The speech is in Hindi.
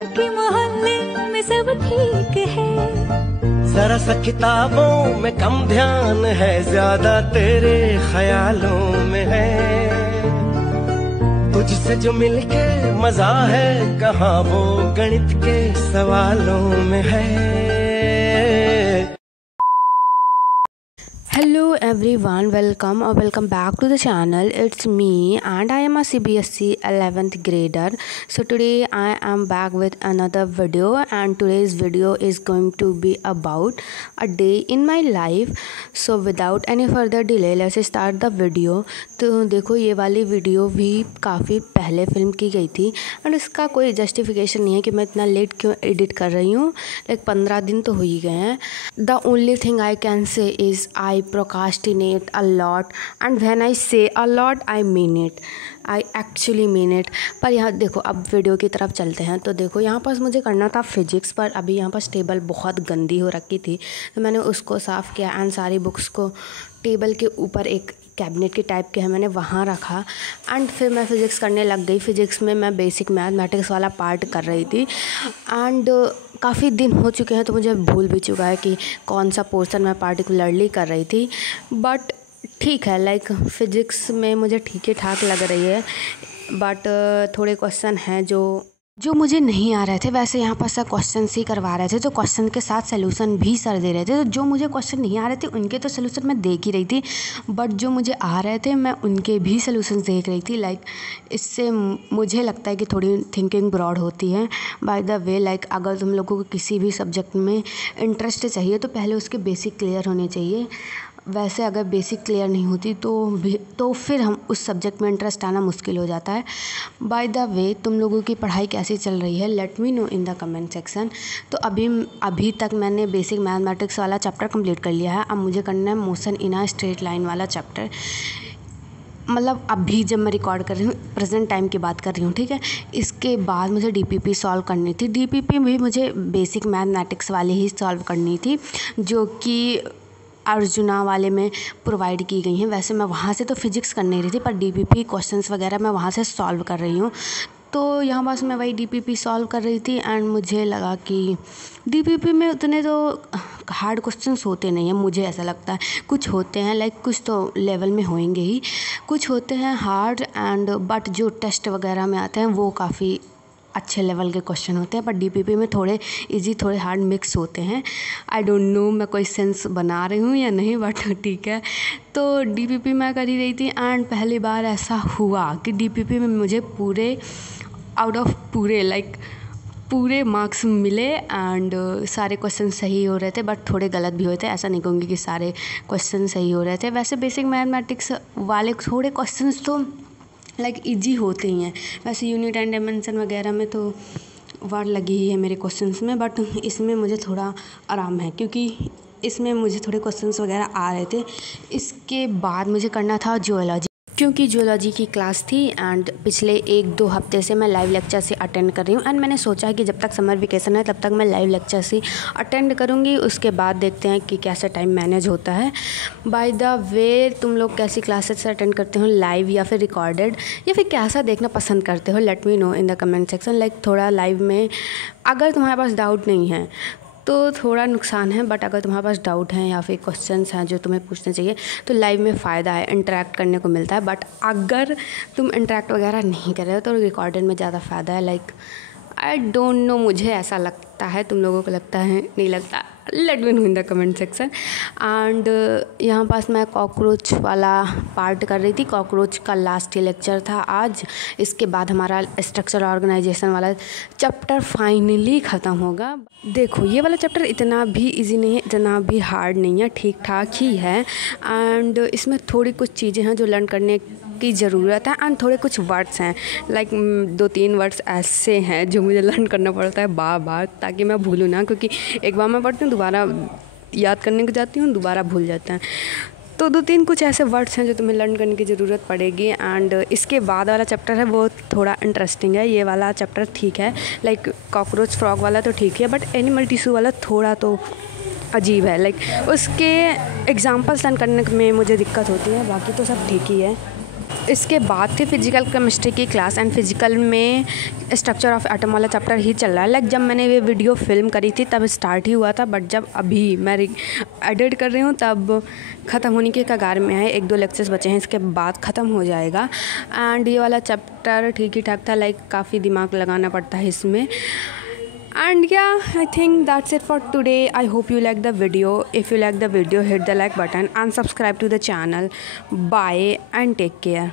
कि मोहल्ले में सब ठीक है, जरा सा किताबों में कम ध्यान है, ज्यादा तेरे ख्यालों में है। तुझसे जो मिलके मजा है, कहाँ वो गणित के सवालों में है। Hello everyone, welcome back to the channel. It's me and I am a CBSE 11th grader. So today I am back with another video, and today's video is going to be about a day in my life. So without any further delay, let's start the video. तो देखो, ये वाली वीडियो भी काफ़ी पहले फिल्म की गई थी एंड इसका कोई जस्टिफिकेशन नहीं है कि मैं इतना लेट क्यों एडिट कर रही हूँ। लाइक 15 दिन तो हो ही गए हैं। The only thing I can say is I procrastinate a lot, and when I say a lot I mean it, I actually mean it। पर यहाँ देखो, अब वीडियो की तरफ चलते हैं। तो देखो, यहाँ पास मुझे करना था फिजिक्स, पर अभी यहाँ पास टेबल बहुत गंदी हो रखी थी, तो मैंने उसको साफ़ किया एंड सारी बुक्स को टेबल के ऊपर एक कैबिनेट के टाइप के है मैंने वहाँ रखा एंड फिर मैं फ़िज़िक्स करने लग गई। फ़िज़िक्स में मैं बेसिक मैथमेटिक्स वाला पार्ट कर रही थी एंड काफ़ी दिन हो चुके हैं तो मुझे भूल भी चुका है कि कौन सा पोर्शन मैं पार्टिकुलरली कर रही थी, बट ठीक है। लाइक फ़िज़िक्स में मुझे ठीक ही ठाक लग रही है, बट थोड़े क्वेश्चन हैं जो मुझे नहीं आ रहे थे। वैसे यहाँ पर सर क्वेश्चन ही करवा रहे थे, तो क्वेश्चन के साथ सोल्यूशन भी सर दे रहे थे। तो जो मुझे क्वेश्चन नहीं आ रहे थे उनके तो सोल्यूशन मैं देख ही रही थी, बट जो मुझे आ रहे थे मैं उनके भी सोल्यूशन देख रही थी। लाइक इससे मुझे लगता है कि थोड़ी थिंकिंग ब्रॉड होती है। बाय द वे, लाइक अगर तुम लोगों को किसी भी सब्जेक्ट में इंटरेस्ट चाहिए तो पहले उसके बेसिक क्लियर होने चाहिए। वैसे अगर बेसिक क्लियर नहीं होती तो फिर हम उस सब्जेक्ट में इंटरेस्ट आना मुश्किल हो जाता है। बाय द वे, तुम लोगों की पढ़ाई कैसी चल रही है, let me know in the comment section. तो अभी तक मैंने बेसिक मैथमेटिक्स वाला चैप्टर कंप्लीट कर लिया है। अब मुझे करना है motion in a straight line वाला चैप्टर। मतलब अभी जब मैं रिकॉर्ड कर रही हूँ, प्रेजेंट टाइम की बात कर रही हूँ, ठीक है। इसके बाद मुझे डीपीपी सॉल्व करनी थी। डीपीपी भी मुझे बेसिक मैथमेटिक्स वाली ही सॉल्व करनी थी, जो कि अर्जुना वाले में प्रोवाइड की गई हैं। वैसे मैं वहाँ से तो फिजिक्स कर नहीं रही थी, पर डीपीपी क्वेश्चंस वगैरह मैं वहाँ से सॉल्व कर रही हूँ। तो यहाँ बस मैं वही डीपीपी सॉल्व कर रही थी एंड मुझे लगा कि डीपीपी में उतने तो हार्ड क्वेश्चंस होते नहीं हैं, मुझे ऐसा लगता है। कुछ होते हैं, लाइक कुछ तो लेवल में होंगे ही, कुछ होते हैं हार्ड एंड बट जो टेस्ट वगैरह में आते हैं वो काफ़ी अच्छे लेवल के क्वेश्चन होते हैं। पर डीपीपी में थोड़े इजी थोड़े हार्ड मिक्स होते हैं। आई डोंट नो मैं कोई सेंस बना रही हूँ या नहीं, बट ठीक है। तो डीपीपी मैं कर ही रही थी एंड पहली बार ऐसा हुआ कि डीपीपी में मुझे पूरे आउट ऑफ पूरे मार्क्स मिले एंड सारे क्वेश्चन सही हो रहे थे, बट थोड़े गलत भी हुए थे। ऐसा नहीं कहूँगी कि सारे क्वेश्चन सही हो रहे थे। वैसे बेसिक मैथमेटिक्स वाले थोड़े क्वेश्चंस तो लाइक इजी होते ही हैं। वैसे यूनिट एंड डायमेंशन वगैरह में तो वर्ड लगी ही है मेरे क्वेश्चंस में, बट इसमें मुझे थोड़ा आराम है क्योंकि इसमें मुझे थोड़े क्वेश्चंस वगैरह आ रहे थे। इसके बाद मुझे करना था जियोलॉजी, क्योंकि जियोलॉजी की क्लास थी एंड पिछले 1-2 हफ्ते से मैं लाइव लेक्चर से अटेंड कर रही हूँ एंड मैंने सोचा कि जब तक समर वेकेशन है तब तक मैं लाइव लेक्चर से अटेंड करूँगी। उसके बाद देखते हैं कि कैसे टाइम मैनेज होता है। बाय द वे, तुम लोग कैसी क्लासेस अटेंड करते हो, लाइव या फिर रिकॉर्डेड, या फिर कैसा देखना पसंद करते हो, let me know in the comment section. Like थोड़ा लाइव में अगर तुम्हारे पास डाउट नहीं है तो थोड़ा नुकसान है, बट अगर तुम्हारे पास डाउट है या फिर क्वेश्चंस हैं जो तुम्हें पूछने चाहिए तो लाइव में फ़ायदा है, इंटरेक्ट करने को मिलता है। बट अगर तुम इंटरेक्ट वगैरह नहीं कर रहे हो तो रिकॉर्डेड में ज़्यादा फ़ायदा है। लाइक आई डोंट नो, मुझे ऐसा लगता है, तुम लोगों को लगता है नहीं लगता, let me know in the comment section. And यहाँ पास मैं कॉकरोच वाला पार्ट कर रही थी। कॉकरोच का लास्ट लेक्चर था आज। इसके बाद हमारा स्ट्रक्चर ऑर्गेनाइजेशन वाला चैप्टर फाइनली ख़त्म होगा। देखो, ये वाला चैप्टर इतना भी इजी नहीं है, इतना भी हार्ड नहीं है, ठीक ठाक ही है एंड इसमें थोड़ी कुछ चीज़ें हैं जो लर्न करने की ज़रूरत है एंड थोड़े कुछ वर्ड्स हैं, लाइक 2-3 वर्ड्स ऐसे हैं जो मुझे लर्न करना पड़ता है बार ताकि मैं भूलूँ ना, क्योंकि एक बार मैं पढ़ती हूँ दोबारा याद करने को जाती हूँ दोबारा भूल जाता है। तो 2-3 कुछ ऐसे वर्ड्स हैं जो तुम्हें लर्न करने की ज़रूरत पड़ेगी एंड इसके बाद वाला चैप्टर है वो थोड़ा इंटरेस्टिंग है। ये वाला चैप्टर ठीक है, लाइक कॉकरोच फ्रॉग वाला तो ठीक है, बट एनिमल टिश्यू वाला थोड़ा तो अजीब है। लाइक उसके एग्जाम्पल्स लर्न करने में मुझे दिक्कत होती है, बाकी तो सब ठीक ही है। इसके बाद थी फिजिकल केमिस्ट्री की क्लास एंड फिजिकल में स्ट्रक्चर ऑफ एटम वाला चैप्टर ही चल रहा है। लाइक जब मैंने ये वीडियो फिल्म करी थी तब स्टार्ट ही हुआ था, बट जब अभी मैं एडिट कर रही हूँ तब ख़त्म होने के कगार में है। 1-2 लेक्चर्स बचे हैं, इसके बाद ख़त्म हो जाएगा। एंड ये वाला चैप्टर ठीक ही ठाक था, लाइक काफ़ी दिमाग लगाना पड़ता है इसमें। And yeah, I think that's it for today. I hope you like the video. If you like the video, hit the like button and subscribe to the channel. Bye and take care.